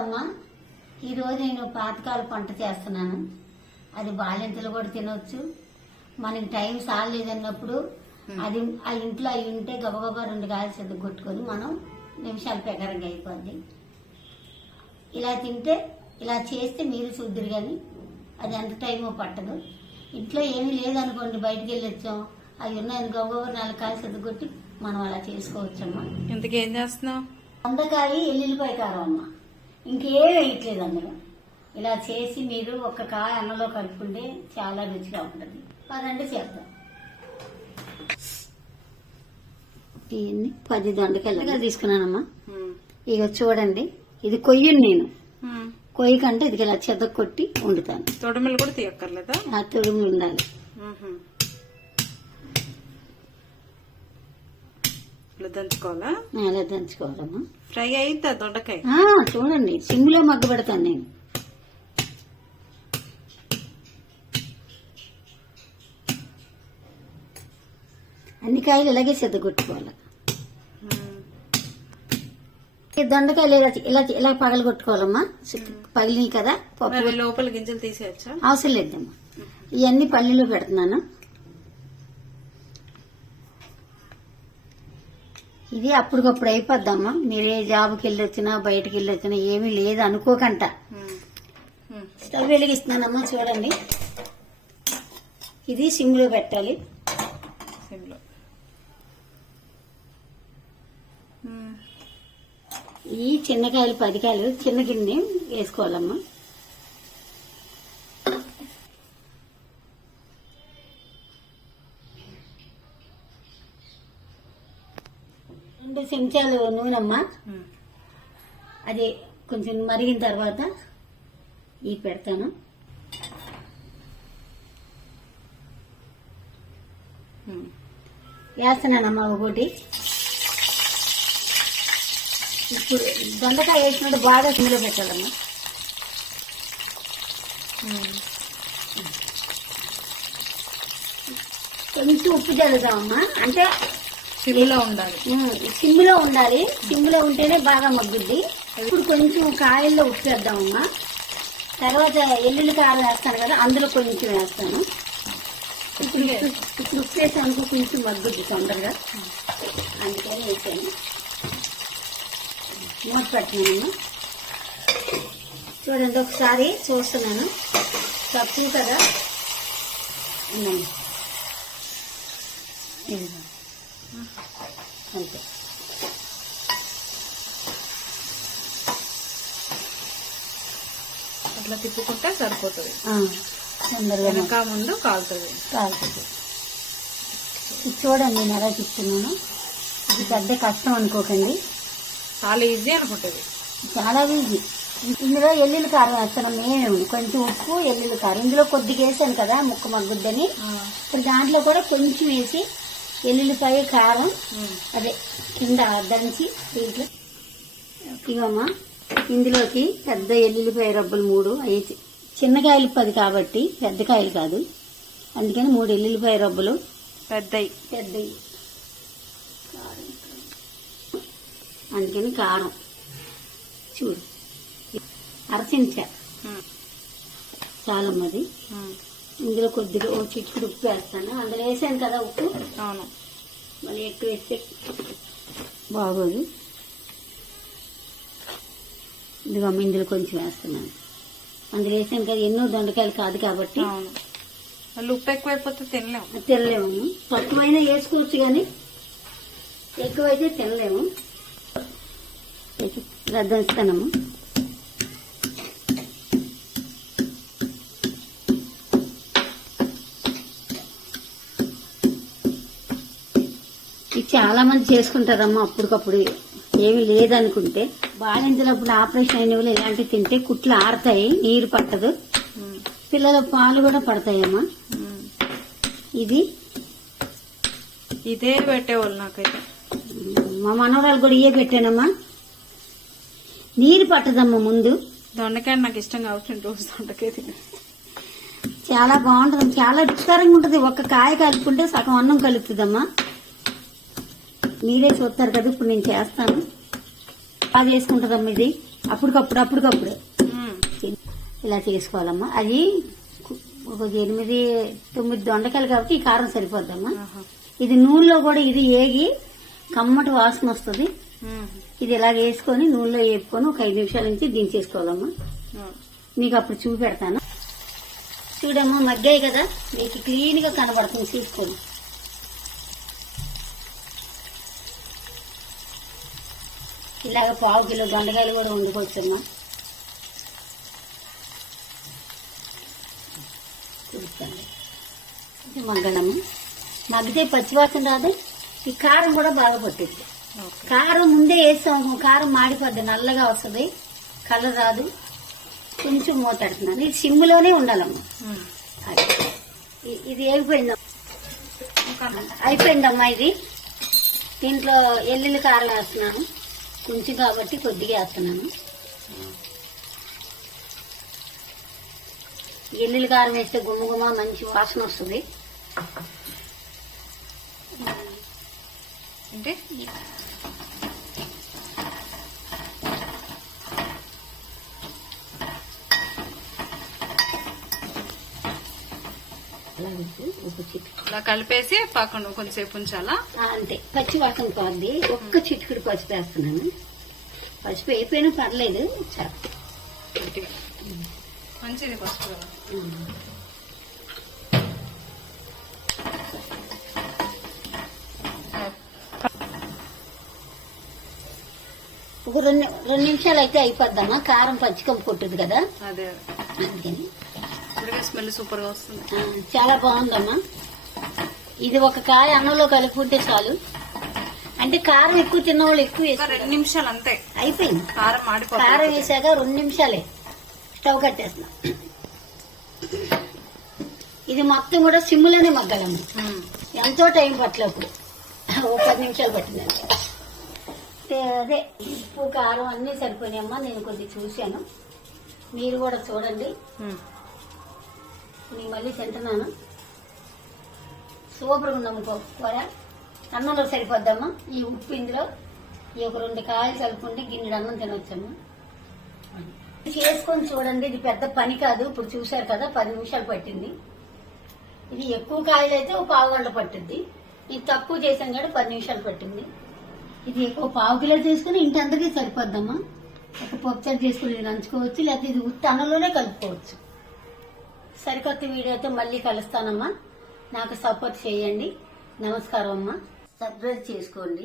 అమ్మా. ఈరోజు నేను పాతకాల పంట చేస్తున్నాను. అది బాలింతలు కూడా తినొచ్చు. మనకి టైం సాలేదన్నప్పుడు అది ఆ ఇంట్లో అవి ఉంటే గబగబా 2 కాయలు సిద్ధ కొట్టుకొని మనం నిమిషాలు పెకరంగా అయిపోద్ది. ఇలా తింటే ఇలా చేస్తే మీరు చూద్దరు, కానీ అది ఎంత టైమో పట్టదు. ఇంట్లో ఏమీ లేదనుకోండి, బయటికి వెళ్ళి వచ్చాం, అవి ఉన్నాయని గబగబా 4 కాయలు సిద్ధ కొట్టి మనం అలా చేసుకోవచ్చమ్మా. ఇంతకేం చేస్తున్నావు? వందకాయ ఎల్లుల్లిపాయ కారం అమ్మ, ఇంకేం వేయట్లేదు అందులో. ఇలా చేసి మీరు ఒక కాయ అన్నంలో కలుపుకుంటే చాలా రుచిగా ఉంటుంది. పదండి చేద్దాం. ఇవన్నీ 10 దొండకాయలు తీసుకున్నానమ్మా. ఇక చూడండి, ఇది కొయ్యను నేను. కొయ్యి కంటే ఇది ఇలా చెద్ద కొట్టి వండుతాను. తొడుములు కూడా తీయక్కర్లేదా? ఆ తొడుములు ఉండాలి. దంచుకోవాలా? అలా దంచుకోవాలమ్మా. ఫ్రై అయిద్దా దొండకాయ? చూడండి, సిమ్లో మగ్గ పెడతాను నేను. అన్ని కాయలు ఇలాగే సిద్ధ కొట్టుకోవాలి. దొండకాయలు ఇలా ఇలా పగలు కొట్టుకోవాలమ్మా. పగిలినాయి కదా, పప్పు లోపల గింజలు తీసేయచ్చా? అవసరం లేదమ్మా. ఇవన్నీ పల్లీలో పెడుతున్నాను. ఇది అప్పటికప్పుడు అయిపోద్దమ్మా. మీరు ఏ జాబ్కి వెళ్ళి వచ్చినా బయటకు వెళ్ళి వచ్చినా ఏమీ లేదు అనుకోకంట. స్టవ్ వెలిగిస్తున్నానమ్మా. చూడండి, ఇది సిమ్లో పెట్టాలి. ఈ చిన్నకాయలు 10 కాయలు చిన్న గిన్నె వేసుకోవాలమ్మా. రెండు చెంచాలు నూనెమ్మా. అది కొంచెం మరిగిన తర్వాత ఈ పెడతాను. వేస్తున్నానమ్మా ఒకటి. ఇప్పుడు దొండకాయ వేసినట్టు బాగా సిమ్లో పెట్టాలమ్మా. కొంచెం ఉప్పు చల్లుదామమ్మా. అంటే సిమ్లో ఉండాలి. సిమ్లో ఉండాలి. సిమ్లో ఉంటేనే బాగా మగ్గుద్ది. ఇప్పుడు కొంచెం కాయల్లో ఉప్పు వేద్దామమ్మా. తర్వాత ఎల్లుల్లి కారం వేస్తాను కదా, అందులో కొంచెం వేస్తాను. ఇప్పుడు ఉప్పు వేసాను, కొంచెం మగ్గుద్ది తొందరగా, అందుకని వేసాను. మూత పెట్టినాను. చూడండి, ఒకసారి చూస్తున్నాను. తక్కువ కదా, అంతే. అట్లా తిప్పుకుంటే సరిపోతుంది. తొందరగా వెనక ముందు కాలుతుంది. చూడండి, నేను ఎలా చెప్తున్నాను. ఇది పెద్ద కష్టం అనుకోకండి, చాలా ఈజీ అనుకుంటుంది. చాలా ఈజీ. ఇందులో ఎల్లుల్లి కారం వేస్తాను నేను. కొంచెం ఉప్పు, ఎల్లుల్లి కారం ఇందులో కొద్దిగా వేసాను కదా ముక్క మగ్గుద్దని. ఇప్పుడు దాంట్లో కూడా కొంచెం వేసి ఎల్లుల్లిపాయ కారం అదే కింద దంచి దీంట్లో ఇవమ్మా. ఇందులోకి పెద్ద ఎల్లుల్లిపాయ రబ్బలు 3 వేసి, చిన్నకాయలు 10 కాబట్టి పెద్ద కాయలు కాదు, అందుకని 3 ఎల్లుల్లిపాయ రబ్బలు పెద్దవి. అందుకని కారం చూడు, అరచించా చాలమ్మది. ఇందులో కొద్దిగా ఓ చిక్కుడు ఉప్పు వేస్తాను. అందులో వేసాను కదా ఉప్పు. అవును, మళ్ళీ ఎక్కువ వేస్తే బాగోదు. ఇదిగో ఇందులో కొంచెం వేస్తున్నాను. అందులో వేసాను కదా, ఎన్నో దొండకాయలు కాదు కాబట్టి. మళ్ళీ ఉప్పు ఎక్కువైపోతే తినలేము. తక్కువైనా వేసుకోవచ్చు, కానీ ఎక్కువైతే తినలేము. దంచుతానమ్మా. ఇది చాలా మంది చేసుకుంటారమ్మా అప్పటికప్పుడు, ఏమి లేదనుకుంటే. బాలింతలప్పుడు ఆపరేషన్ అయిన వాళ్ళు ఇలాంటివి తింటే కుట్లు ఆరుతాయి, నీరు పట్టదు, పిల్లల పాలు కూడా పడతాయమ్మా. ఇదే పెట్టేవాళ్ళు నాకైతే. మా మనవరాలు కూడా ఇవే పెట్టానమ్మా. నీరు పట్టదమ్మా ముందు. దొండకాయ నాకు ఇష్టం కాబట్టి రోజు దొండకాయ తిన. చాలా బాగుంటుంది, చాలా రుచికరంగా ఉంటుంది. ఒక్క కాయ కలుపుకుంటే సగం అన్నం కలుపుతుందమ్మా. మీరే చూస్తారు కదా, ఇప్పుడు నేను చేస్తాను. బాగా వేసుకుంటుందమ్మా. ఇది అప్పటికప్పుడు ఉమ్. ఇలా చేసుకోవాలమ్మా. అది ఒక 8-9 దొండకాయలు కాబట్టి ఈ కారం సరిపోద్దమ్మా. ఆహా. ఇది నూనెలో కూడా ఇది ఏగి కమ్మటి వాసన వస్తుంది. ఉమ్. ఇది ఇలా వేసుకొని నూనెలో వేపుకొని ఒక 5 నిమిషాల నుంచి దించేసుకోవాలమ్మా. ఉమ్. మీకు అప్పుడు చూపెడతాను. చూడమ్మా, మగ్గాయి కదా, మీకు క్లీన్ గా కనబడుతుంది. చూసుకోండి. ఇలాగ 1/2 కిలో దొండకాయలు కూడా వండుకోవచ్చమ్మా. చూస్తాను. ఇది మగ్గడమ్మా. మగ్గితే పచ్చివాసన రాదు. ఈ కారం కూడా బాగా పట్టుద్ది. ఓకే. కారం ముందే వేస్తాం, కారం మాడిపోద్ది, నల్లగా వస్తుంది, కలర్ రాదు. కొంచెం మూతడుతున్నాను. ఇది సిమ్లోనే ఉండాలమ్మా. ఉమ్. అది. ఇది అయిపోయిందమ్మా. ఇంకా అయిపోయిందమ్మా. ఇది దీంట్లో ఎల్లుల్లి కారం వేస్తున్నాను. కొంచెం కాబట్టి కొద్దిగా వేస్తున్నాను. ఎల్లుల్లి కారం వేస్తే గుమ్మ మంచి వాసన వస్తుంది. అంటే అలా వేసి ఒక చిటికెడు ఇలా కలిపేసి పక్కన కొంచెంసేపు ఉంచాలా? అంతే. పచ్చి వాసన పోద్ది. ఒక్క చిటికెడు పసుపు వేస్తున్నాను. పసుపు అయిపోయినా పర్లేదు. చాలు. గట్టిగా. మంచిది పసుపు కదా. ఒక 2 నిమిషాలు అయితే అయిపోద్దమ్మా. కారం పచ్చికం కొట్టుది కదా, అదే అందుకని. ఇప్పుడే స్మెల్ సూపర్ గా వస్తుంది. చాలా బాగుందమ్మా. ఇది ఒక కాయ అన్నంలో కలుపుకుంటే చాలు. అంటే కారం ఎక్కువ తిన్నవాళ్ళు ఎక్కువ ఇంకా వేస్తారు. 2 నిమిషాలు అంతే. అయిపోయింది. కారం మాడిపోతుంది. కారం వేసాక 2 నిమిషాలే. స్టవ్ కట్టేస్తున్నా. ఇది మొత్తం కూడా సిమ్లోనే మగ్గాలమ్మా. ఉమ్. ఎంతో టైం పట్టలేదు. ఓ 10 నిమిషాలు పట్టిందండి. అదే ఉప్పు కారం అన్నీ సరిపోయినాయమ్మా. నేను కొద్దిగా చూశాను, మీరు కూడా చూడండి. ఉమ్. నేను మళ్ళీ తింటున్నాను. సూపర్గా ఉందమ్మా కూర. అన్నంలో సరిపోద్దమ్మా. ఈ ఉప్పు ఇందులో ఈ ఒక 2 కాయలు కలుపుకుంటే గిన్నెడు అన్నం తినొచ్చమ్మా. చేసుకొని చూడండి. ఇది పెద్ద పని కాదు. ఇప్పుడు చూశారు కదా, 10 నిమిషాలు పట్టింది. ఇది ఎక్కువ కాయలు అయితే ఒక 1/2 గంట పట్టింది. ఇది తక్కువ చేసాం కాబట్టి 10 నిమిషాలు పట్టింది. ఇది ఎక్కువ 1/2 కిలో తీసుకుని ఇంటి అందరికీ సరిపోద్దమ్మా. ఒక పప్పుచారు చేసుకుని నంచుకోవచ్చు, లేకపోతే ఇది ఉత్తి అన్నంలోనే కలుపుకోవచ్చు. సరికొత్త వీడియోతో మళ్ళీ కలుస్తానమ్మా. నాకు సపోర్ట్ చేయండి. నమస్కారం అమ్మా. సబ్స్క్రైబ్ చేసుకోండి.